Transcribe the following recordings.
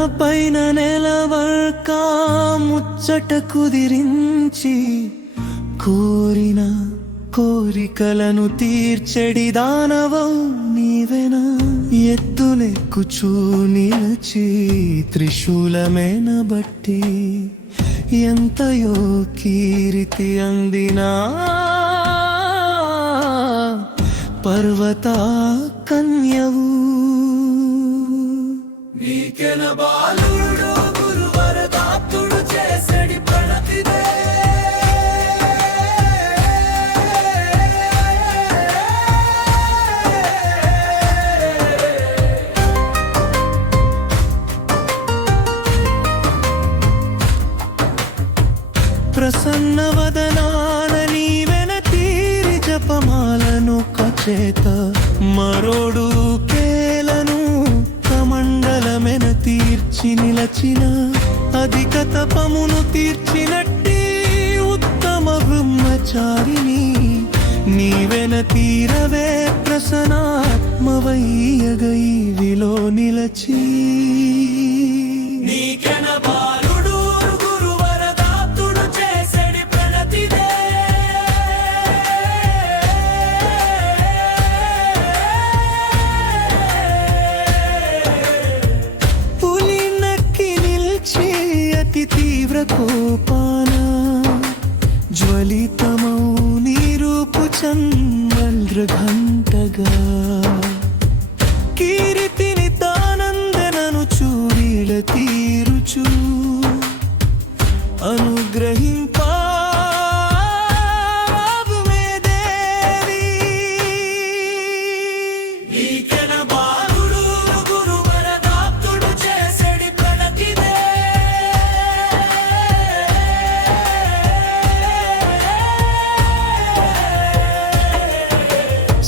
తలపైన నెలవల్క ముచ్చట కుదిరించి కోరిన కోరికలను తీర్చెడి దానవౌ నీవెనా ఎత్తులెక్కుచూ నిలచి త్రిశూలమేనబట్టి ఎంతయో కీర్తి అందినా పర్వత కన్యవు నీకెన బాలుడు గురువరదాత్తుడు చేసడి ప్రణతిదే ప్రసన్నవదనాన నీవెన తీరి జపమాలను కచేత మరోడు కేలను కమండలమెన తీర్చి నిలచిన అధిక తపమును తీర్చినట్టి ఉత్తమ బ్రహ్మచారిని నీవెన తీరవే ప్రసన్నాత్మవయ్యగై విలో నిలచి నీకెన బాలుడు గురువరదాత్తుడు చేసడి ప్రణతిదే పులి నక్కి నిల్చి అతి తీవ్ర కోపాన జ్వలితమౌ నీరూపు చన్మల్ఘంటగా కీరితిని తానందనను చూడీల తీరుచు అనుగ్రహింపా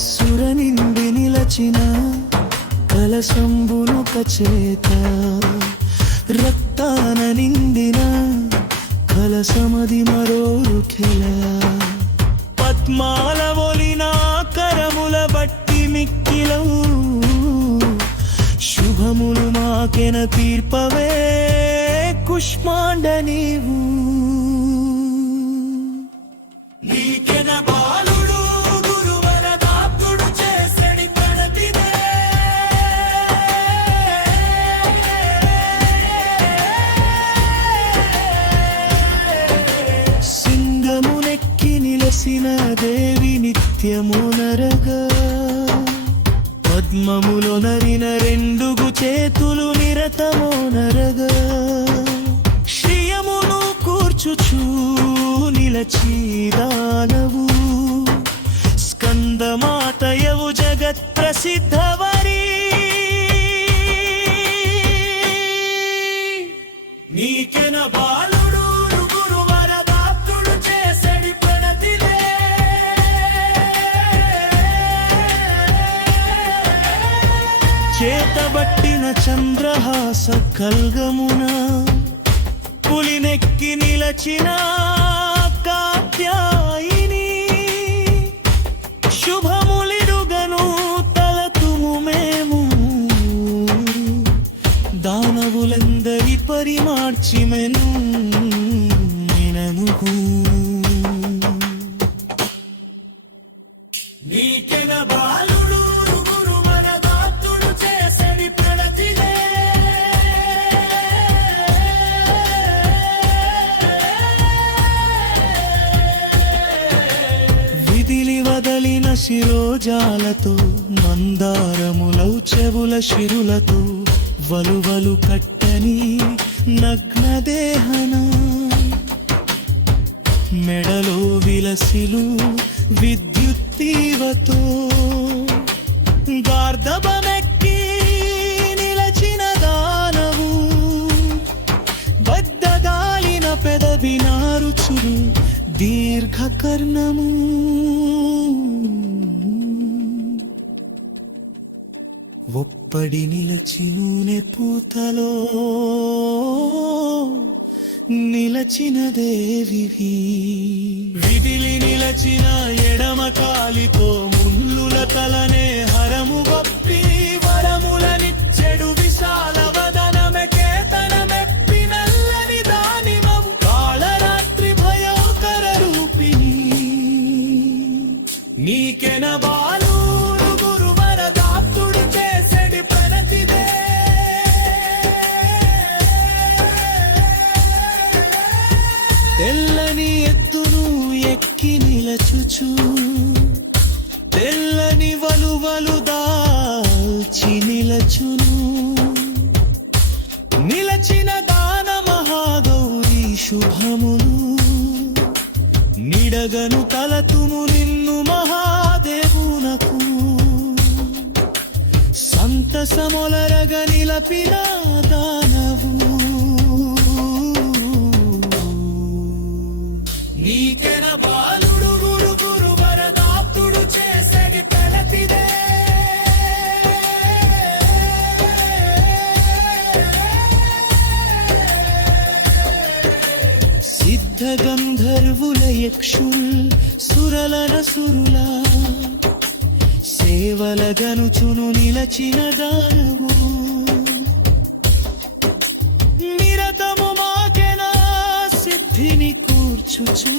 సురనింది నిలచిన కలశంబును కచేత రక్తాన నిండిన కలశమది మరోరు ఖిల పద్మాల ఒలిన కరముల బట్టి మిక్కిలవు శుభములు మాకెన తీర్పవే కుష్మాండ నీవు నీకెన బాలుడు గురువరదాత్తుడు చేసడి ప్రణతిదే సింగమునెక్కి నిలసిన దేవి నిత్యము నరగా పద్మములో నరిన రెండుగు చేతులు నిరతమో నరగా శ్రియమును కూర్చుచూ నిలచి దానవు స్కందమాతయవు జగత్ ప్రసిద్ధవరి నీకెన బాలుడు గురువరదాత్తుడు చేసడి ప్రణతిదే చేతబట్టిన చంద్రహాస కల్గమున పులినెక్కి నిలచిన కాత్యాయిని శుభములిరుగను తలతుము మేము దానవులందరి పరిమార్చిమెను నిననుగు నీకెన బాలుడు గురువరదాత్తుడు చేసడి ప్రణతిదే విదిలి వదలిన శిరోజాలతో మందారములౌ చెవుల శిరులతో వలువలు కట్టని నగ్నదేహన మెడలో విలసిలు విద్యుత్తీవతో గార్ధబమెక్కి నిలచిన దానవు బద్దగాలిన పెదవి నారుచులు దీర్ఘకర్ణము ఒప్పడి నిలచి నూనె పూతలో నిలచిన దేవివి విదిలి నిలచిన ఎడమ కాలితో ముల్లుల తలనే హరము గొప్పి వరములనిచ్చెడు విశాల వదనమెకే తెల్లని ఎత్తును ఎక్కి నిలచుచు తెల్లని వలువలు దాల్చి నిలచును నిలచిన దాన మహాగౌరీ శుభములు నిడగను తలతుము నిన్ను మహాదేవునకు సంతసమొలరగ నిలపిన దానవు నీకెన బాలుడు గురుగురు వరదాప్తుడు చేసెడి పెలతిదే సిద్ధ గంధర్వుల యక్షుల్ సురలన సురులా సేవల గనుచును నిలచిన దానవు నిరతము మాకెన సిద్ధిని కూర్చుచు